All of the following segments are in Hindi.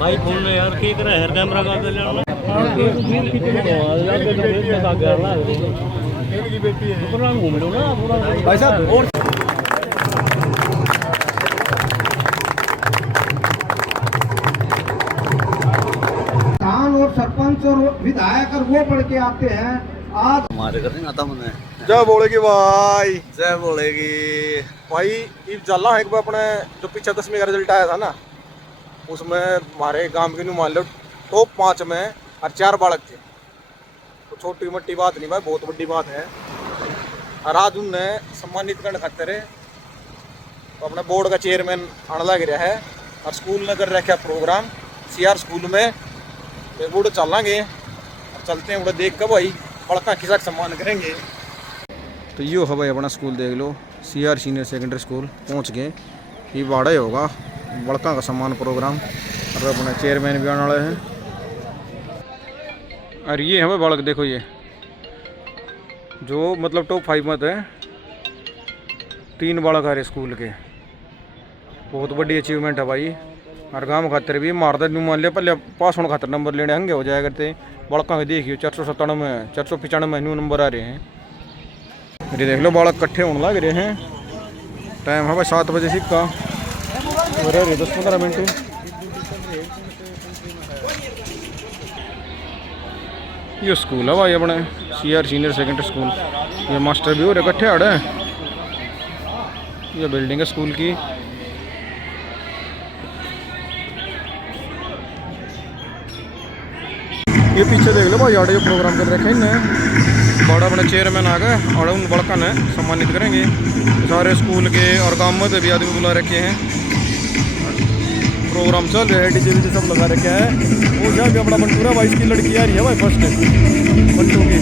भाई फोन यार की करे हेयर कैमरा का ले लेना घूम लो ना भाई साहब। और सरपंच और विधायक और वो पढ़ के आते हैं। आज हमारे घर नहीं आता मैंने जय बोलेगी भाई, जय बोलेगी भाई ये जल्ला है कि अपने जो पीछे 10वीं का रिजल्ट आया था ना, उसमें हमारे गांव के मान लो टॉप 5 में और 4 बालक थे। तो छोटी मोटी बात नहीं भाई, बहुत बड़ी बात है। और आज उनने सम्मानित करने खातिर तो अपने बोर्ड का चेयरमैन आने लग रहा है और स्कूल ने कर रखा प्रोग्राम CR स्कूल में। वो चलेंगे और चलते हैं वो देख कर भाई बड़का किसा सम्मान करेंगे। तो यो है भाई अपना स्कूल देख लो, CR सीनियर सेकेंडरी स्कूल पहुंच गए। ये बाड़ा ही होगा बड़का का सम्मान प्रोग्राम और अपने चेयरमैन भी आने वाले हैं। और ये है भाई बालक, देखो ये जो मतलब टॉप 5 में है, 3 बालक आ रहे स्कूल के। बहुत बड़ी अचीवमेंट है भाई। और गाँव खातर भी मारदा मान लिया पहले पास होने खातर नंबर लेने हंगे हो जाया करते। बालका के देखिए 497 495 न्यू नंबर आ रहे हैं। ये देख लो बालक इकट्ठे होने लग रहे हैं। टाइम है भाई 7 बजे सिक्का 10-15 मिनट। ये स्कूल है भाई अपने CR सीनियर सेकेंडरी स्कूल। ये मास्टर भी हो रहे इकट्ठे आड़े। ये बिल्डिंग है स्कूल की। ये पीछे देख लो भाई आड़े जो प्रोग्राम कर रखे इन्हें बड़ा बड़ा चेयरमैन आ गए और उन बड़का ने सम्मानित करेंगे। सारे स्कूल के और गाँव में भी आदमी बुला रखे हैं। प्रोग्राम चल रहे हैं, DJ सब लगा रखे हैं। वो जहाँ भी अपना बंटूरा भाई की लड़की आ रही है भाई फर्स्ट बंटू की।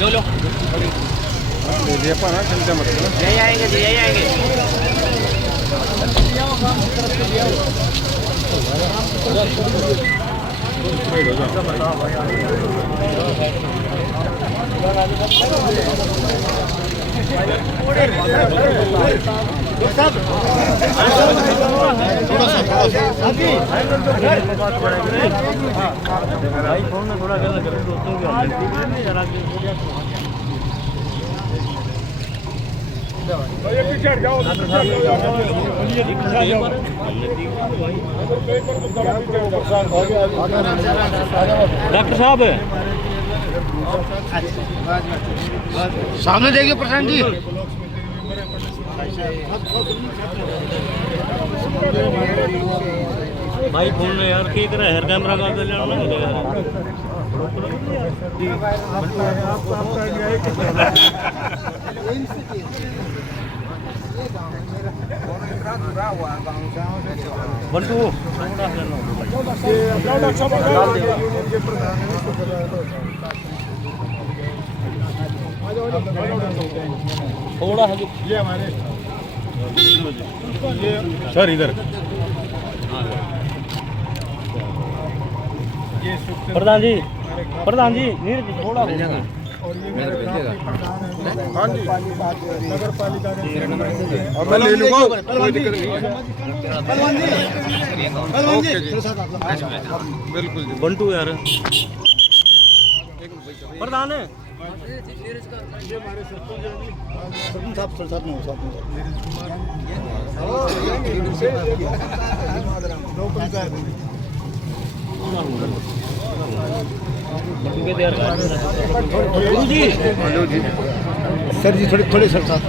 लो लो ले पाना चिंता मत करो, यही आएंगे जी, यही आएंगे। भाई फोन में थोड़ा गलत करो दोस्तों की डॉक्टर साहब सामने देखिए प्रशांत जी। भाई फोन में यार की करे हेयर कैमरा का ले लेना बंटू थोड़ा है ये हमारे सर इधर प्रधान जी नीरज थोड़ा हाँ जी नगर पालिका और मैं ले लूँगा, कोई दिक्कत नहीं है। ओके जी, बिल्कुल जी। बंटू यार प्रधान है जी सर जी थोड़े सर साथ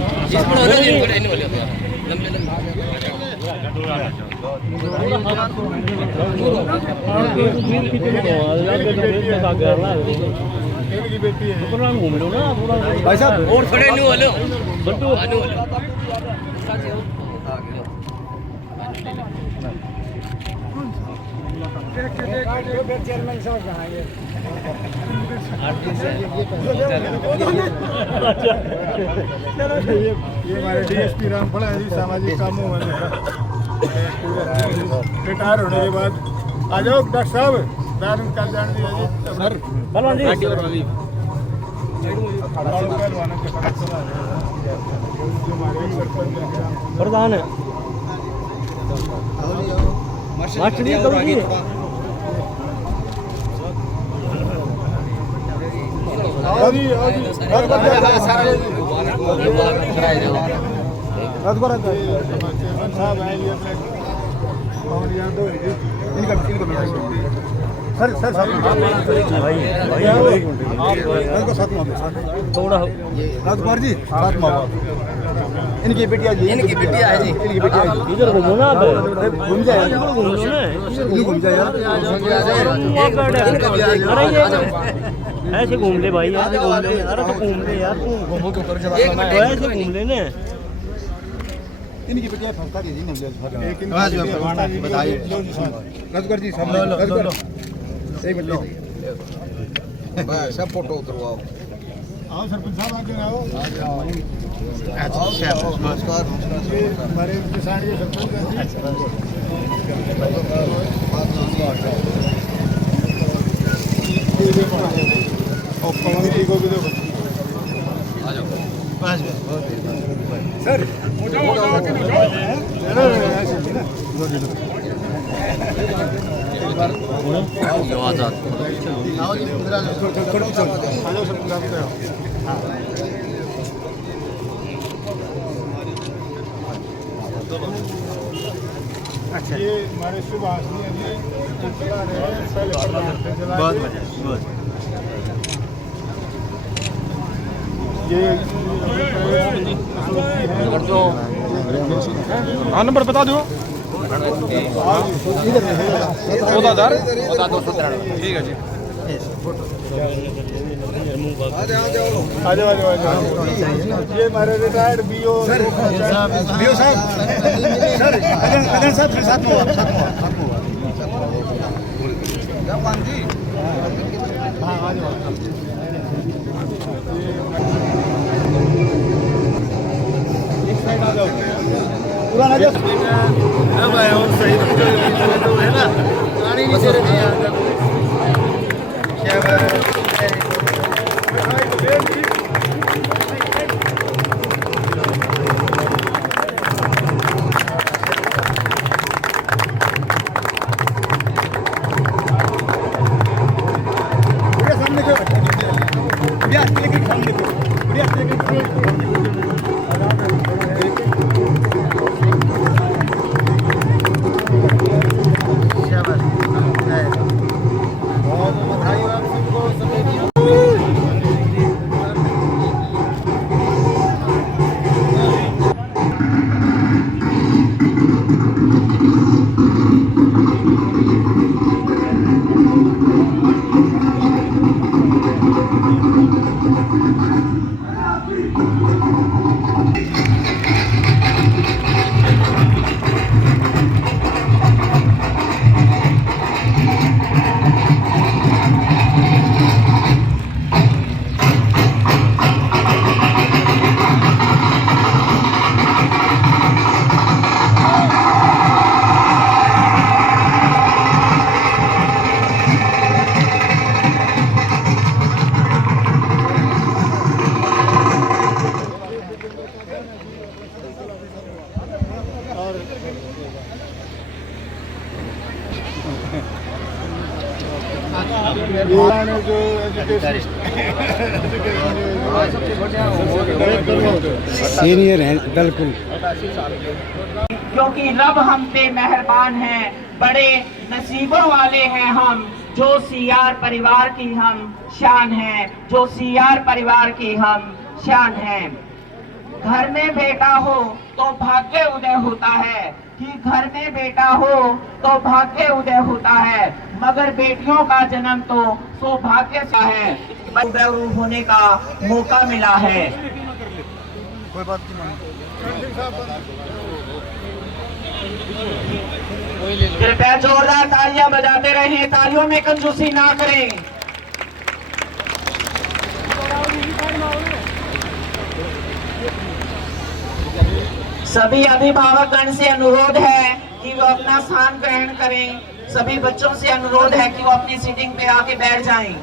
इनकी बेटी है। पूरा घूम लो ना पूरा भाई साहब और खड़े नहीं वाले बंटू चेयरमैन साहब कहाँ है? ये हमारे डीएसपी रामफल है जी, सामाजिक कामों वाले रिटायर होने के बाद आ जाओ डॉक्टर साहब बैन कर जान दिया जी सर पहलवान जी प्रधान है मास्टर जी करोगे सर सर थोड़ा राजकुमार जी इनकी बेटिया जी इनकी बिटिया है जी। इनकी बेटिया जी इधर घूमो ना आप घूम जाए यार घूम लो ना इधर घूम जाए यार अरे ये ऐसे घूम ले भाई ऐसे घूम ले अरे तो घूम ले यार घूमो के ऊपर चला तो ऐसे घूम ले ना इनकी बेटिया फंसता की जी ने बताइए राजकुमार जी सामने राजकुमार एक मिनट सब फोटो उतरवाओ। आओ सरपंच साहब आगे आओ नमस्कार। ये हमारे किसान ये सरपंच और कम्युनिटी को भी देखो सर अच्छा ये हमारे सुभाषनी है जी चला रहे हैं पहले बहुत ये हाँ नंबर बता दो ठीक है जी आ जाओ ये हमारे रिटायर्ड बीओ बीओ साहब सर अजन साहब फिर साथ में हाँ आ जाओ एक साइड आ जाओ पूरा ना जाओ सही है ना पानी नीचे रखिए सीनियर हैं बिल्कुल क्योंकि रब हम पे मेहरबान है, बड़े नसीबों वाले हैं हम, जो सीआर परिवार की हम शान है, जो सीआर परिवार की हम शान है। घर में बेटा हो तो भाग्य उदय होता है, कि घर में बेटा हो तो भाग्य उदय होता है। मगर बेटियों का जन्म तो सौभाग्य सा है, बहू होने का मौका मिला है। कोई बात नहीं। कृपया जोरदार तालियां बजाते रहें, तालियों में कंजूसी ना करें। सभी अभिभावकगण से अनुरोध है कि वो अपना स्थान ग्रहण करें। सभी बच्चों से अनुरोध है कि वो अपनी सीटिंग पे आके बैठ जाएं।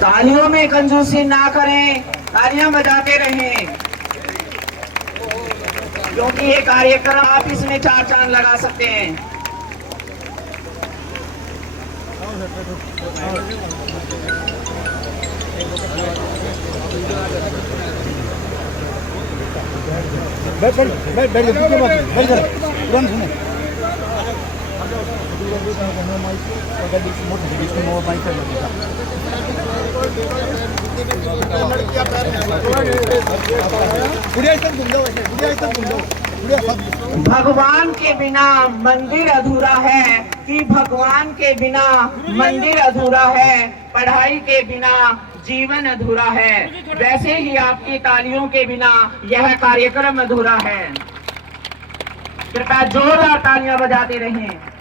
तालियों में कंजूसी ना करें, तालियां बजाते रहें, क्योंकि ये कार्यक्रम आप इसमें 4 चांद लगा सकते हैं। भगवान के बिना मंदिर अधूरा है, कि भगवान के बिना मंदिर अधूरा है, पढ़ाई के बिना जीवन अधूरा है। वैसे ही आपकी तालियों के बिना यह कार्यक्रम अधूरा है। कृपया जोरदार तालियां बजाते रहें।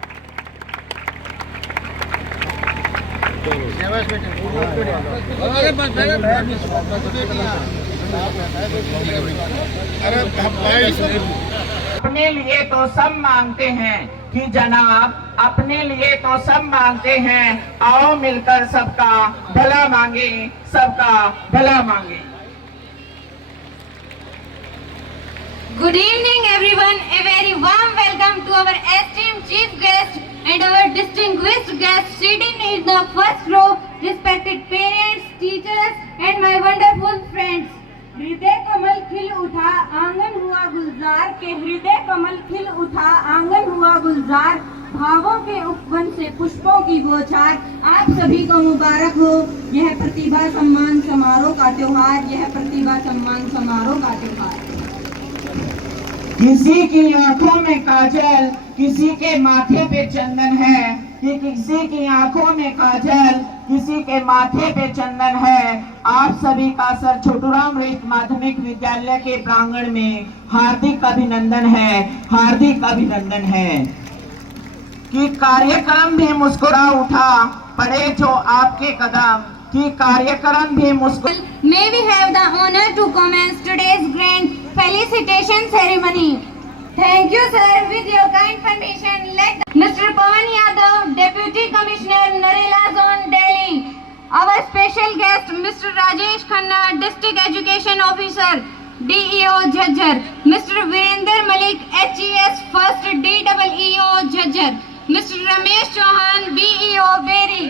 अपने लिए तो सब मांगते हैं कि जनाब, अपने लिए तो सब मांगते हैं, आओ मिलकर सबका भला मांगे, सबका भला मांगे। Good evening everyone, a very warm welcome to our esteemed chief guest and our distinguished guests sitting in the first row, respected parents, teachers and my wonderful friends. हृदय कमल खिल उठा आंगन हुआ गुलजार, के हृदय कमल खिल उठा आंगन हुआ गुलजार, भावों के उपवन से पुष्पों की बौछार। आप सभी को मुबारक हो यह प्रतिभा सम्मान समारोह का त्योहार, यह प्रतिभा सम्मान समारोह का त्योहार। किसी की आंखों में काजल, किसी के माथे पे चंदन है, कि किसी की आंखों में काजल, किसी के माथे पे चंदन है। आप सभी का सर छोटूराम वरिष्ठ माध्यमिक विद्यालय के प्रांगण में हार्दिक अभिनंदन है, हार्दिक अभिनंदन है। कि कार्यक्रम भी मुस्कुरा उठा, पड़े जो आपके कदम, कि कार्यक्रम भी मुस्कुरा। May we have the honor to commence today's grand felicitation ceremony. Thank you sir, with your kind permission let Mr. Pawan Yadav, Deputy Commissioner Narela Zone Delhi, our special guest Mr. Rajesh Khanna, District Education Officer DEO Jhajjar, Mr. Virender Malik, HES First DEEO Jhajjar, Mr. Ramesh Chauhan, BEO Beri,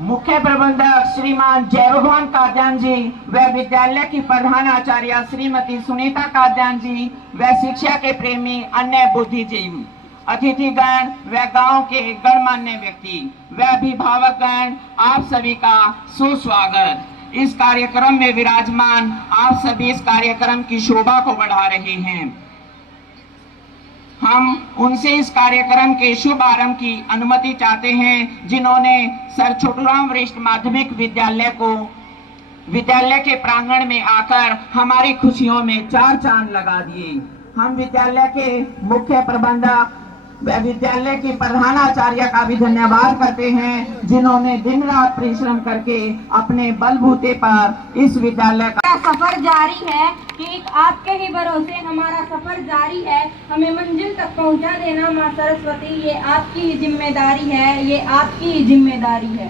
मुख्य प्रबंधक श्रीमान जयभवन काद्यान जी व विद्यालय की प्रधान आचार्य श्रीमती सुनीता काद्यान जी व शिक्षा के प्रेमी अन्य बुद्धिजीवी, अतिथिगण व गांव के गणमान्य व्यक्ति व अभिभावकगण, आप सभी का सुस्वागत। इस कार्यक्रम में विराजमान आप सभी इस कार्यक्रम की शोभा को बढ़ा रहे हैं। हम उनसे इस कार्यक्रम के शुभ आरंभ की अनुमति चाहते हैं जिन्होंने सर छोटूराम वरिष्ठ माध्यमिक विद्यालय को विद्यालय के प्रांगण में आकर हमारी खुशियों में 4 चांद लगा दिए। हम विद्यालय के मुख्य प्रबंधक व विद्यालय के प्रधानाचार्य का भी धन्यवाद करते हैं जिन्होंने दिन रात परिश्रम करके अपने बलबूते पर इस विद्यालय का सफर जारी है, कि आपके ही भरोसे हमारा सफर जारी है। हमें मंजिल तक पहुंचा देना मां सरस्वती, ये आपकी ही जिम्मेदारी है, ये आपकी ही जिम्मेदारी है।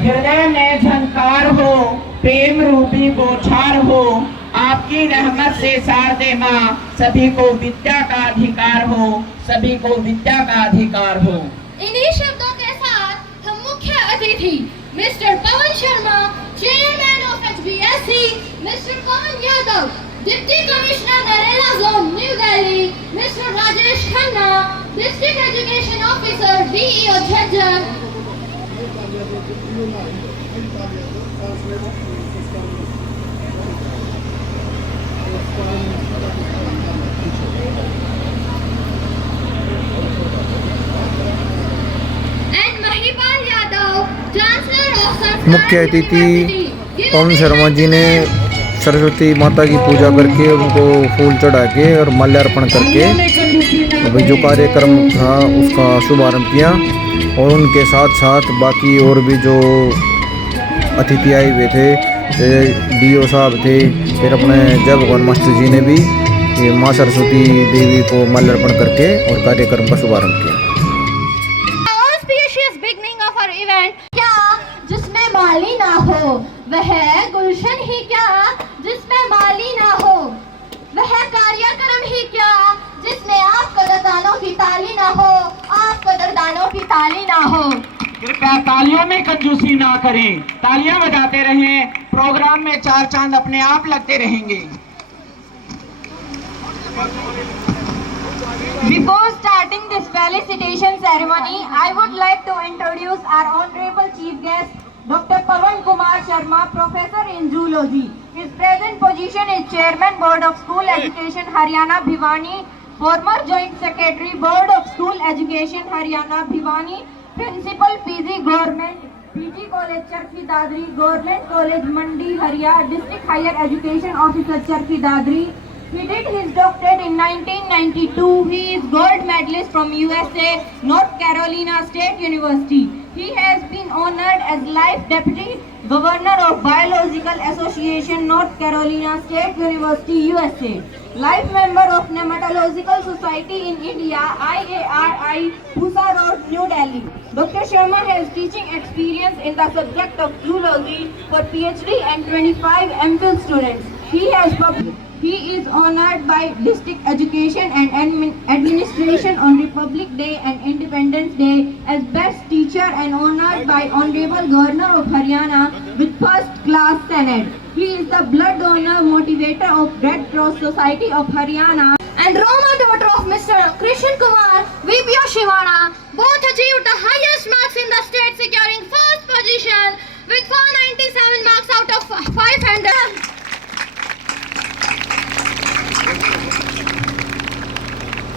हृदय में झंकार हो, प्रेम रूपी बौछार हो, आपकी रहमत से शारदे माँ, सभी को विद्या का अधिकार हो, सभी को विद्या का अधिकार हो। इन्हीं शब्दों के साथ हम मुख्य अतिथि mister Pawan Sharma SC Mr. Pawan Yadav, Deputy Commissioner Narela Zone, New Delhi, Mr. Rajesh Khanna, District Education Officer DEO Jhajjar. And Mahipal Yadav, Chancellor of Sanskar मुख्य अतिथि University. पवन शर्मा जी ने सरस्वती माता की पूजा करके उनको फूल चढ़ा के और माल्यार्पण करके अभी जो कार्यक्रम था उसका शुभारंभ किया। और उनके साथ साथ बाकी और भी जो अतिथि आए हुए थे, DO साहब थे, फिर अपने जय भगवान मास्टर जी ने भी ये माँ सरस्वती देवी को माल्यार्पण करके और कार्यक्रम का शुभारंभ किया। Auspicious beginning of our event. क्या जिसमें माली ना हो वह गुलशन ही क्या जिसमें माली ना हो, वह कार्यक्रम ही क्या जिसमें आप कदरदानों की ताली ना हो, आप कदरदानों की ताली ना हो। कृपया तालियों में कंजूसी ना करें, तालियां बजाते रहें, प्रोग्राम में चार चांद अपने आप लगते रहेंगे। Before starting this felicitation ceremony, I would like to introduce our honorable chief guest, Dr. Pawan Kumar Sharma, Professor in Zoology. His present position is Chairman Board of School Education Haryana Bhiwani, former Joint Secretary Board of School Education Haryana Bhiwani, Principal PG Government, PG College Charkhi Dadri, Government College Mandi Haryana, District Higher Education Officer Charkhi Dadri. He did his doctorate in 1992. He is gold medalist from USA, North Carolina State University. He has been honored as Life Deputy Governor of Biological Association, North Carolina State University, USA. Life member of Nematological Society in India, IARI, Pusa Road, New Delhi. Dr. Sharma has teaching experience in the subject of zoology for PhD and 25 MPhil students. He is honored by District Education and Administration on Republic Day and Independence Day as Best Teacher and honored by Honorable Governor of Haryana with First Class Senate. He is the blood donor motivator of Red Cross Society of Haryana and Roma daughter of Mr. Krishan Kumar, VPO Shivana. Both achieved the highest marks in the state, securing first position with 497 marks out of 500.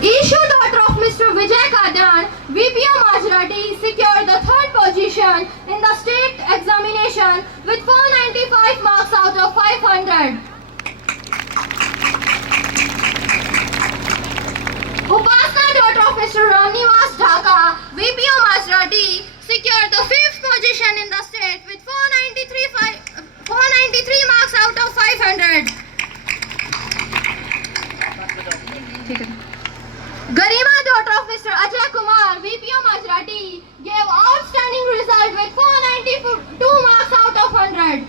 Ishu, daughter of Mr. Vijay Kadan, VPO Maserati, secured the third position in the state examination with 495 marks out of 500. Upasna, daughter of Mr. Ramnivas Dhaka, VPO Maserati, secured the fifth position in the state with 493 marks out of 500. Garima, daughter of Mr. Ajay Kumar, VPO Maserati, gave outstanding result with 492 marks out of 100.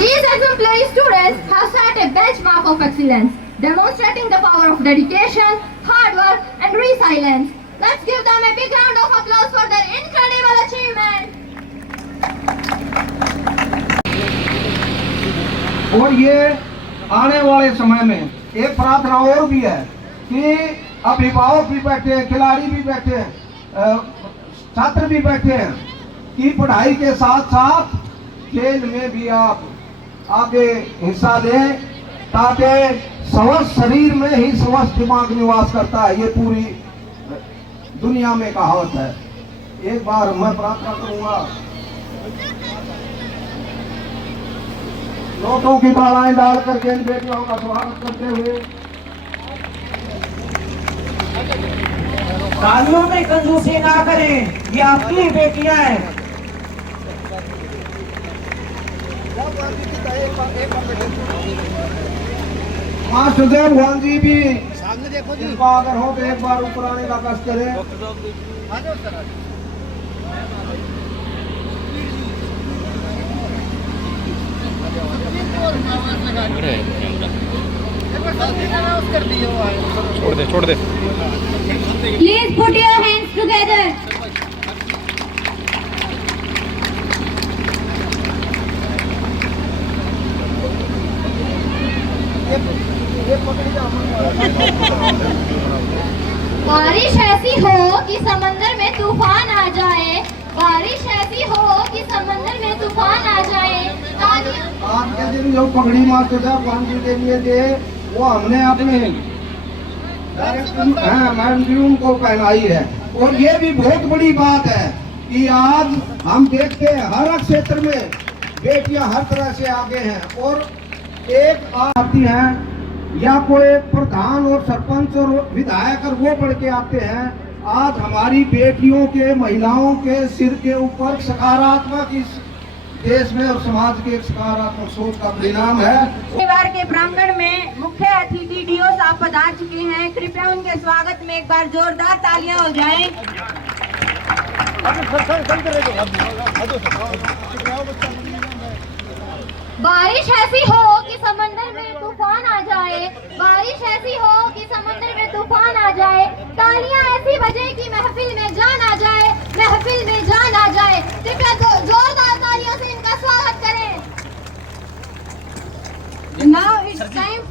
These exemplary students have set a benchmark of excellence, demonstrating the power of dedication, hard work and resilience. Let's give them a big round of applause for their incredible achievement. और ये आने वाले समय में एक प्रार्थना और भी है कि अभिभावक भी बैठे हैं, खिलाड़ी भी बैठे हैं, छात्र भी बैठे हैं कि पढ़ाई के साथ साथ खेल में भी आप आगे हिस्सा लें ताकि स्वस्थ शरीर में ही स्वस्थ दिमाग निवास करता है। ये पूरी दुनिया में कहावत है। एक बार मैं प्रार्थना करूंगा, नोटों की मालाएं डाल करके इन बेटियों का स्वागत करते हुए। तालियों में कंजूसी ना करें, ये आपकी बेटियां हैं। माँ सुदेव भगवान जी भी इनका अगर हो तो एक बार ऊपर आने का कष्ट करें। छोड़ दे। Please put your hands together. बारिश ऐसी हो कि समंदर में तूफान आ जाए, बारिश ऐसी हो कि समंदर में तूफान आ जाए। आज के दिन जो पगड़ी मास्टर साहब गांधी के लिए दे, वो हमने अपने मैडम को पहनाई है। और ये भी बहुत बड़ी बात है कि आज हम देखते हैं हर क्षेत्र में बेटियां हर तरह से आगे हैं। और एक आती हैं या कोई प्रधान और सरपंच और विधायक और वो बढ़ के आते हैं। आज हमारी बेटियों के, महिलाओं के सिर के ऊपर सकारात्मक इस देश में और समाज के एक सकारात्मक सोच का परिणाम है। परिवार के प्रांगण में मुख्य अतिथि डीओ साहब पधार चुके हैं। कृपया उनके स्वागत में एक बार जोरदार तालियां हो जाएं। बारिश ऐसी हो कि समंदर में तूफान आ जाए, बारिश ऐसी हो कि समंदर में तूफान आ जाए। तालियां ऐसी बजे कि महफिल में जान आ जाए, महफिल में जान आ जाए। कृपया जोरदार तालियों से इनका स्वागत करें। Now it's time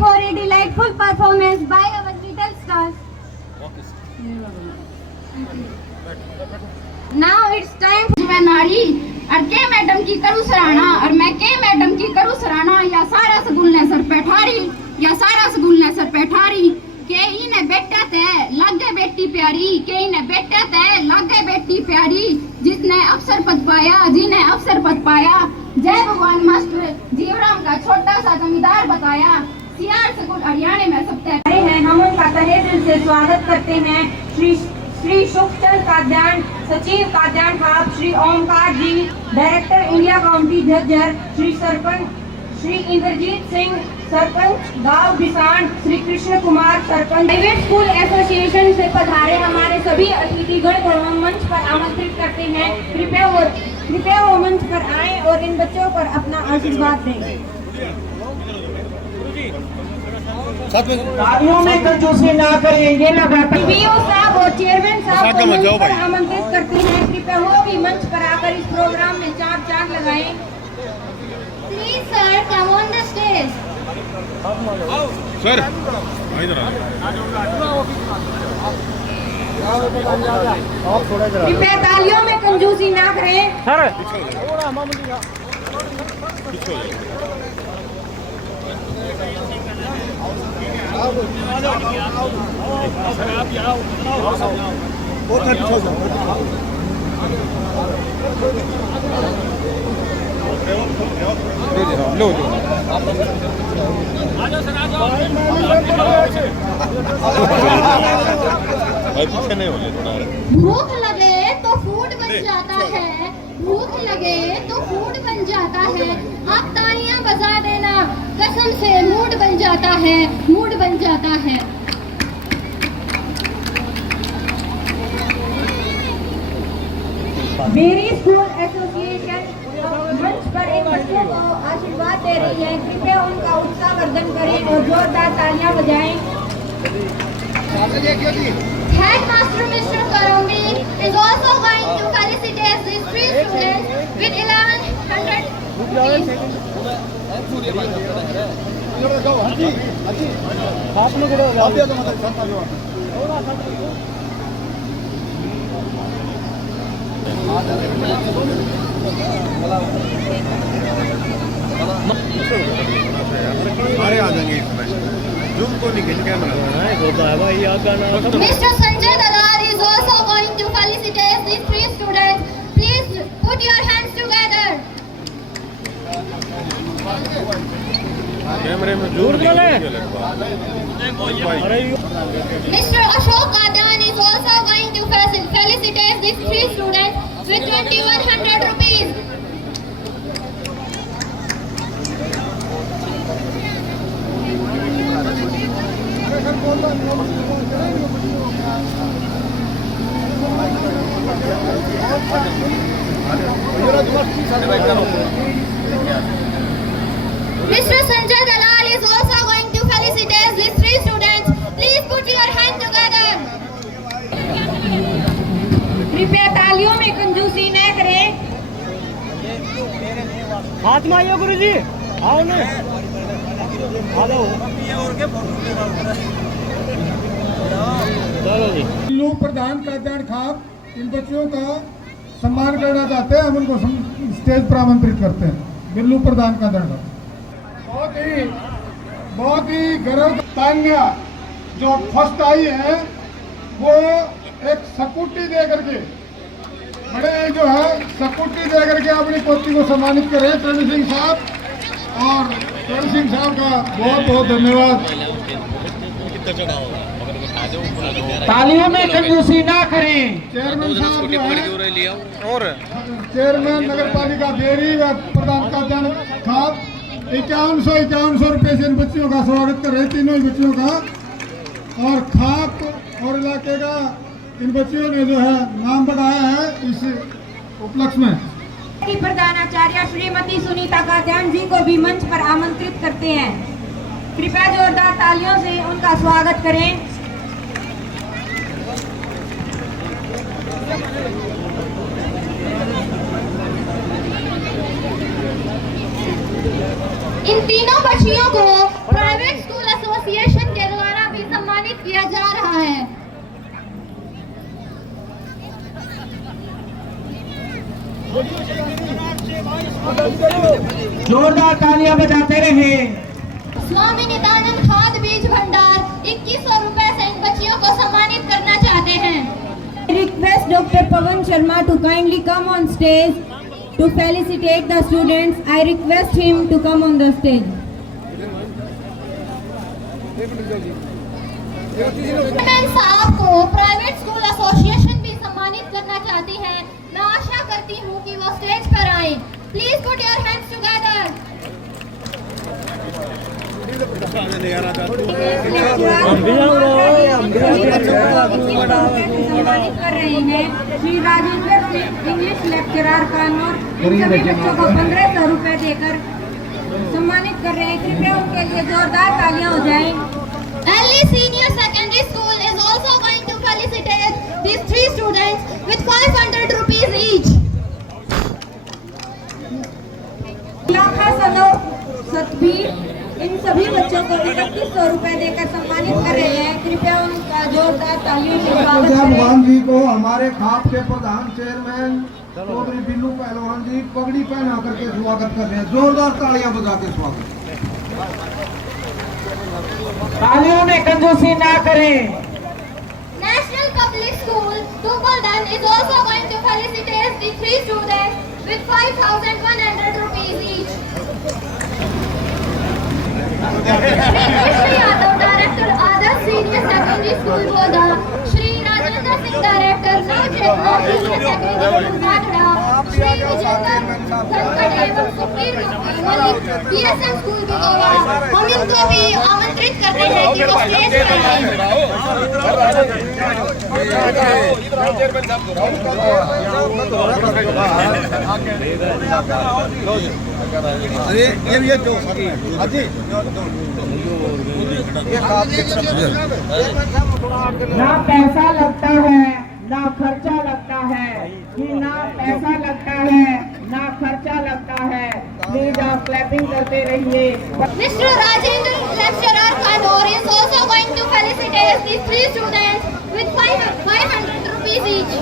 for a delightful performance by our little stars. Now it's time. मैं नारी और के मैडम की करूँ सराहना, और मैं के मैडम की करूँ सराहना। या सारा सगुल ने सर पे ठारी, या सारा सगुल ने सर पे ठारी। के इन्हें बेटा तय लागे बेटी प्यारी, के इन्हें बेटा तय लागे बेटी प्यारी। जिसने अफसर पद पाया, जिन्हें अफसर पद पाया। जय भगवान मास्टर जीवराम का छोटा सा जमींदार बताया। सीआर स्कूल हरियाणा में सबसे बड़े हैं। हम उनका तहे दिल से स्वागत करते हैं। श्री सुखचंद काद्यान, सचिव Kadyan Khap, Shri Omkar ji, director India county Jhajjar, Shri sarpanch Shri Inderjit Singh, sarpanch गांव Bisan, Shri Krishna Kumar, sarpanch. Private school association से पधारे हमारे सभी अतिथिगण को हम मंच पर आमंत्रित करते हैं। कृपया वो मंच पर आए और इन बच्चों पर अपना आशीर्वाद दें। तालियों में कंजूसी ना करेंगे ना बीओ साहब और चेयरमैन साहब को मंच पर आमंत्रित करते हैं। कृपया वो भी मंच पर आकर इस प्रोग्राम में चार लगाएं। Please sir, come on the stage. Sir कृपया तालियों में कंजूसी ना करें। भूख लगे तो फूड बन जाता है, भूख लगे तो फूड बन जाता है। आप तालियां बजा देना, कसम से मूड बन जाता है, मूड बन जाता है। मेरी स्कूल एसोसिएशन मंच पर एक बच्चों को आशीर्वाद दे रही है। कृपया उनका उत्साहवर्धन करें और जोरदार तालियां बजाएं। Headmaster Mr. Karombi is also going to felicitate these three students with 1100 rupees. सारे आ जाएंगे इसमें, जूम को नहीं खींच camera. Mr. Sanjay Dalal is also going to felicitate these three students. Please put your hands together. कैमरे में जोर Mr. Ashok Kadan is also going to felicitate these three students with 2100 rupees. Mr. Sanjay Dalal is also going to felicitate these three students. Please put your hands together. कृपया तालियों में कंजूसी न करें। हाथ में आइए गुरु जी, आओ ना, बिल्लू प्रधान कल्याण खाप इन बच्चों का सम्मान करना चाहते हैं, हम उनको स्टेज पर आमंत्रित करते हैं। बिल्लू प्रधान कल्याण खाप बहुत ही गर्व तान्या जो फर्स्ट आई है वो एक सकुटी दे करके बड़े जो है सकुटी दे करके अपनी पोती को सम्मानित करे चरण सिंह साहब, और चरण सिंह साहब का बहुत बहुत धन्यवाद। तालियों में कंजूसी ना करें। चेयरमैन साहब जो है और चेयरमैन नगर पालिका देरी व प्रधान कल्याण खाप 5151 रुपये से इन बच्चियों का स्वागत कर रहे, तीनों ही बच्चियों का, और खाप और इलाके का इन बच्चियों ने जो है नाम बढ़ाया है इस उपलक्ष्य में। प्रधानाचार्य श्रीमती सुनीता कात्यायन जी को भी मंच पर आमंत्रित करते हैं। कृपया जोरदार तालियों से उनका स्वागत करें। इन तीनों बच्चियों को प्राइवेट स्कूल एसोसिएशन के द्वारा भी सम्मानित किया जा रहा है। जोरदार तालियां बजाते रहे। स्वामी नित्यानंद खाद बीज भंडार 2100 रुपए से इन बच्चियों को सम्मानित करना चाहते हैं। Request Dr. Pawan Sharma to kindly come on stage to felicitate the students. I request him to come on the stage. Chairman साहब को प्राइवेट स्कूल एसोसिएशन भी सम्मानित करना चाहती है। मैं आशा करती हूँ कि वो स्टेज पर आए। Please put your hands together. सम्मानित कर रहे हैं श्री राजेंद्र इंग्लिश लेक्चरर कानूर। इन सभी बच्चों को 1500 रुपए देकर सम्मानित कर रहे हैं। कृपया उनके लिए जोरदार तालियां हो जाएं। Early Senior Secondary School is also going to felicitate these 3 students with 500 rupees each. इलाका सनो सतबीर इन सभी बच्चों को 2100 रुपए देकर सम्मानित कर रहे हैं। कृपया उनका जोरदार तालियों से स्वागत करें। भगवान जी को हमारे खाप के प्रधान चेयरमैन चौधरी बिल्लू पहलवान जी पगड़ी पहना करके स्वागत कर रहे हैं। जोरदार तालियां बजा के स्वागत। तालियों में कंजूसी ना करें। National Public School Tumbledan is also going to felicitate the 3 students with 5100 rupees each. Shri Yadav, Director Adarsh Senior Secondary School Boda, Shri Rajendra Singh, Director Navchetna Senior Secondary School Madra, Shri Vijayendra Dhankad एवं सुखबीर मलिक DSM School गोवा, हम इनको भी आमंत्रित करते हैं कि वो स्टेज पर आएं। ना पैसा लगता है ना खर्चा लगता है, कि ना पैसा लगता है ना खर्चा लगता है। प्लीज आप क्लैपिंग करते रहिए। Mr. Rajendra Lecturer Kanur is also going to felicitate these 3 students with 500 rupees each.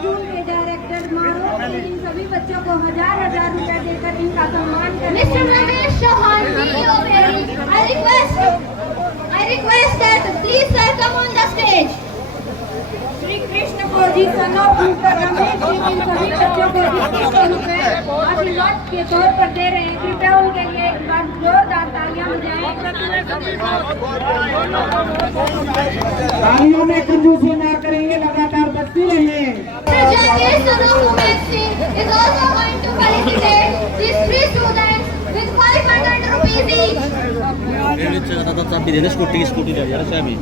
School के डायरेक्टर मारो इन सभी बच्चों को 1000 रुपए देकर इनका सम्मान करें। Mr. Ramesh Chauhan, CEO Perry, I request that please sir come on the stage. Shri Krishna फौजी सनोप रमेश जी इन सभी बच्चों को 2100 रुपए आशीर्वाद के तौर पर दे रहे हैं। कृपया उनके लिए एक बार जोरदार तालियां बजाएं। तालियों में कंजूसी ना करेंगे, लगातार बजती रहिए। Jagir Swaroop Umesh Singh is also going to felicitate these 3 students with 500 rupees each. Scooty दे यार चाबी।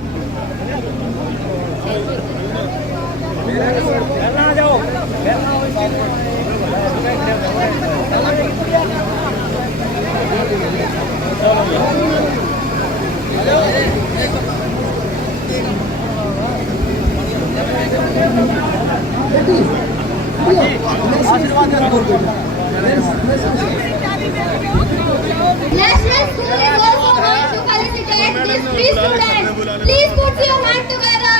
आशीर्वाद National School is also going to felicitate these 3 students. Please put your hand together.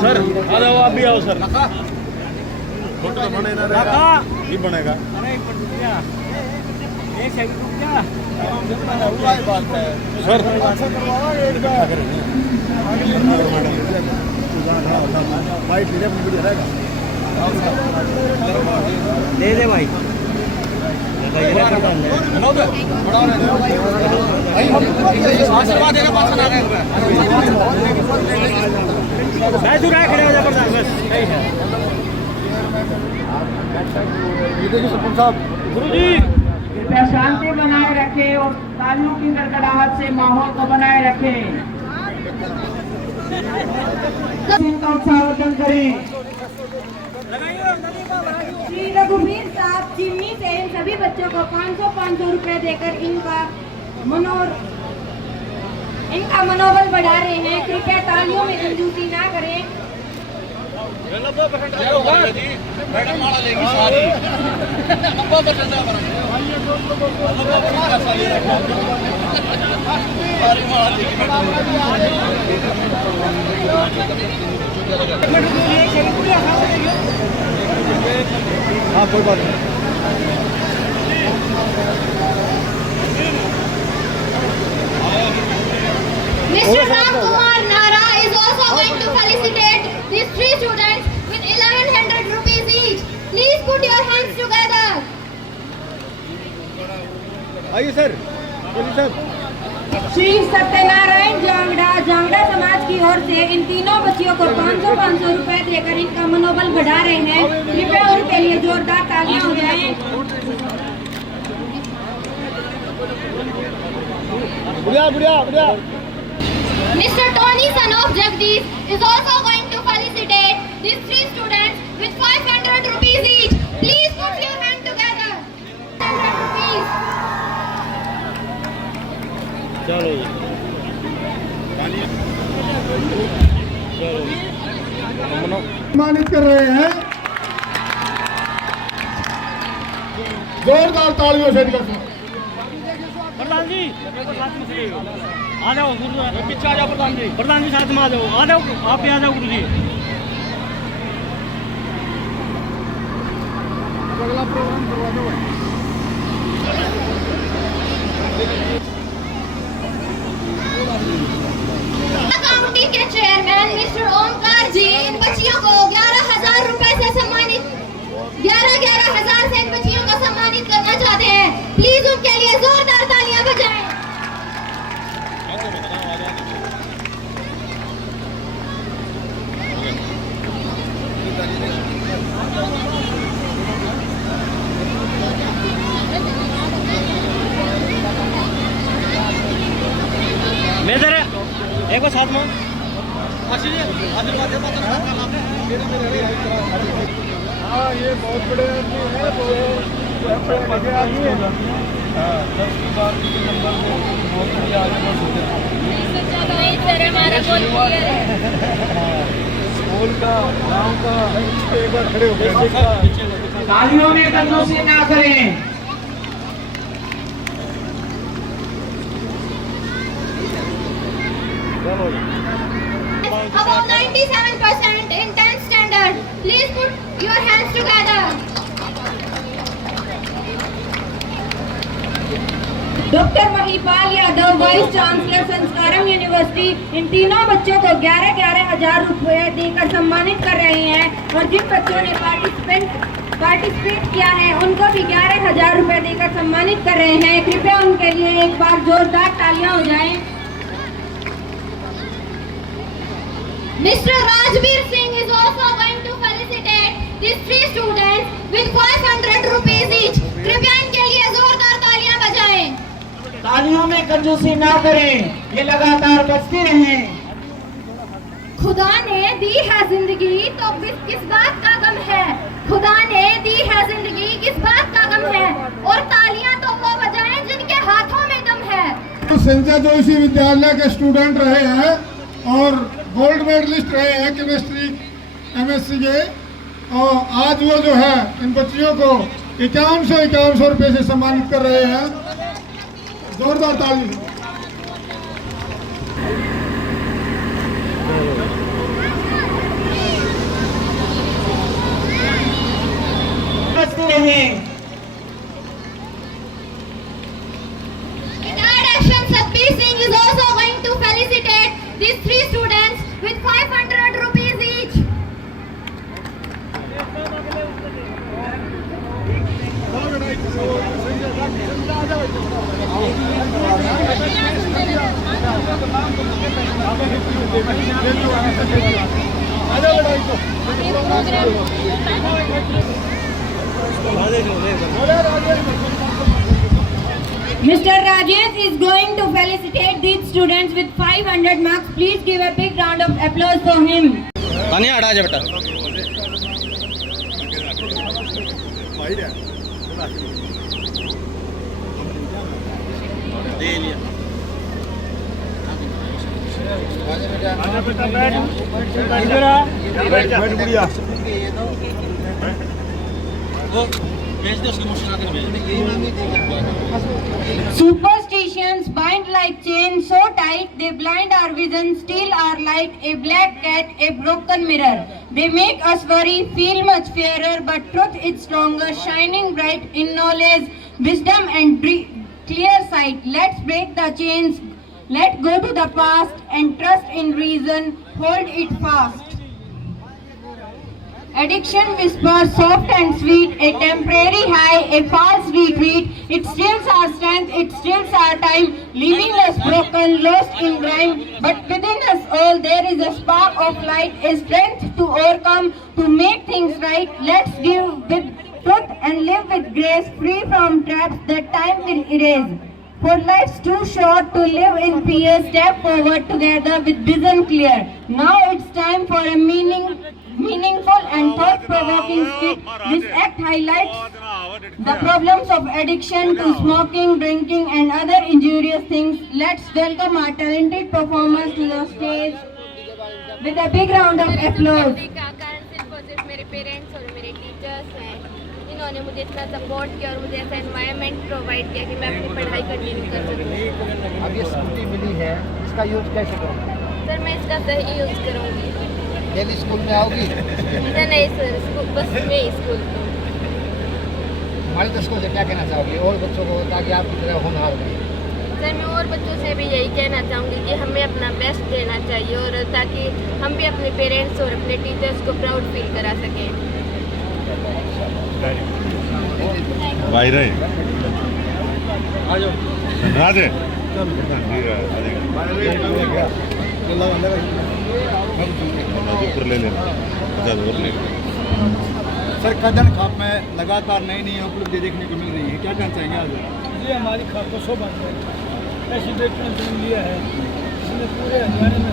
Sir आ जाओ, आप भी आओ सर। फोटो तो बने ना ये बनेगा दे दे भाई। खड़े हो जा गुरुजी। कृपया शांति बनाए रखें और तालियों की गड़गड़ाहट से माहौल को बनाए रखें। इनका उत्साहवर्धन करें। श्री रघुवीर साहब चिमनी से इन सभी बच्चों को 500 रुपए देकर इनका मनोबल बढ़ा रहे हैं। कृपया तालियों में कंजूसी ना करें। हाँ कोई बात नहीं। Mr. Ram Kumar Nara is also going to felicitate these 3 students with 1100 rupees each. Please put your hands together. आइए सर, चलिए सर। श्री सत्यनारायण जांगड़ा समाज की ओर से इन तीनों बच्चियों को 500 रुपए देकर इनका मनोबल बढ़ा रहे हैं। कृपया उनके लिए जोरदार तालियां हो जाएं। बढ़िया। Mr. Tony, son of Jagdish, is also going to felicitate these 3 students with 500 rupees each. Please put your hand together. 500 rupees. चलो सम्मानित कर रहे हैं। जोरदार तालियों से प्रधान जी आ जाओ, गुरु पीछे आ जाओ। प्रधान जी साथ में आ जाओ, आप भी आ जाओ गुरु जी। अगला प्रोग्राम करवा दो। काउंटी के चेयरमैन मिस्टर ओमकार जी इन बच्चियों को 11,000 रुपए से सम्मानित 11,000 से इन बच्चियों को सम्मानित करना चाहते हैं। प्लीज उनके लिए जोरदार तालियां बजाएं। मेजर एक साथ में हाँ, ये बहुत बड़े आदमी है, बहुत बड़े आदमी है। 10 बार के नंबर में बहुत बड़ी आगे स्कूल का गाँव का एक बार खड़े हो गए। तालियों में कंजूसी ना करें। About 97% in 10th standard. Please put your hands together. Doctor Mahipal Yadav, vice chancellor Sanskaram university, इन तीनों बच्चों को 11,000 रुपए देकर सम्मानित कर रहे हैं और जिन बच्चों ने पार्टिसिपेट किया है उनको भी 11,000 रुपए देकर सम्मानित कर रहे हैं। कृपया उनके लिए एक बार जोरदार तालियां हो जाएं। Mr. Rajveer Singh is also going to felicitate these 3 students with 500 rupees each. कृपया इनके लिए जोरदार तालियां बजाएं। तालियों में कंजूसी ना करें, ये लगातार बजती रहें। खुदा ने दी है जिंदगी तो किस बात का गम है। खुदा ने दी है जिंदगी किस बात का गम है और तालियां तो वो बजाएं जिनके हाथों में दम है। तो संजय जोशी विद्यालय के स्टूडेंट रहे हैं और गोल्ड मेडलिस्ट रहे हैं केमिस्ट्री MSc के। और आज वो जो है इन बच्चियों को 5100 रुपये से सम्मानित कर रहे हैं। जोरदार ताली। Retired Action Satbir Singh is also going to felicitate these 3 students with 500 rupees each. Mr. Rajesh is going to felicitate these students with 500 marks. Please give a big round of applause for him. Tania हटा जा बेटा। दे लिया। आजा बेटा बैठ। बैठ गुड़िया। वो भेज दे उसकी मुश्किल आकर भेज दे। Superstitions bind like chains so tight they blind our vision, still are like a black cat, a broken mirror. They make us worry, feel much fairer, but truth is stronger, shining bright in knowledge, wisdom and clear sight. Let's break the chains, let go to the past and trust in reason, hold it fast. Addiction whispers soft and sweet, a temporary high, a false retreat. It steals our strength, it steals our time, leaving us broken, lost in crime. But within us all there is a spark of light, a strength to overcome, to make things right. Let's give with truth and live with grace, free from traps that time will erase. For life's too short to live in fear, step forward together with vision clear. Now it's time for a meaningful and thought-provoking skit. This act highlights the problems of addiction to smoking, drinking and other injurious things. Let's welcome our talented performers to the stage with a big round of applause. का कारण सिर्फ और सिर्फ मेरे पेरेंट्स और मेरे टीचर्स हैं। इन्होंने मुझे इतना सपोर्ट किया और मुझे ऐसा एनवायरनमेंट प्रोवाइड किया कि मैं अपनी पढ़ाई कंटिन्यू कर सकूँ। अब ये स्कूटी मिली है, इसका यूज़ कैसे करोगे? सर मैं इसका सही यूज़ करूँगी। डेली स्कूल में आओगी? नहीं सर, बस में ही स्कूल। हमारे दर्शकों से क्या कहना चाहोगे और बच्चों को, ताकि आप की तरह होनहार बने? सर मैं और बच्चों से भी यही कहना चाहूँगी कि हमें अपना बेस्ट देना चाहिए और ताकि हम भी अपने पेरेंट्स और अपने टीचर्स को प्राउड फील करा सकें। भाई रहे राधे ले लेना सर कदम खाप में लगातार नई नई उपलब्धि देखने को मिल रही है, क्या कहना चाहेंगे आज? ये हमारी खाप को शोभा है। ऐसी देखने को मिली है इसमें पूरे हरियाणा में।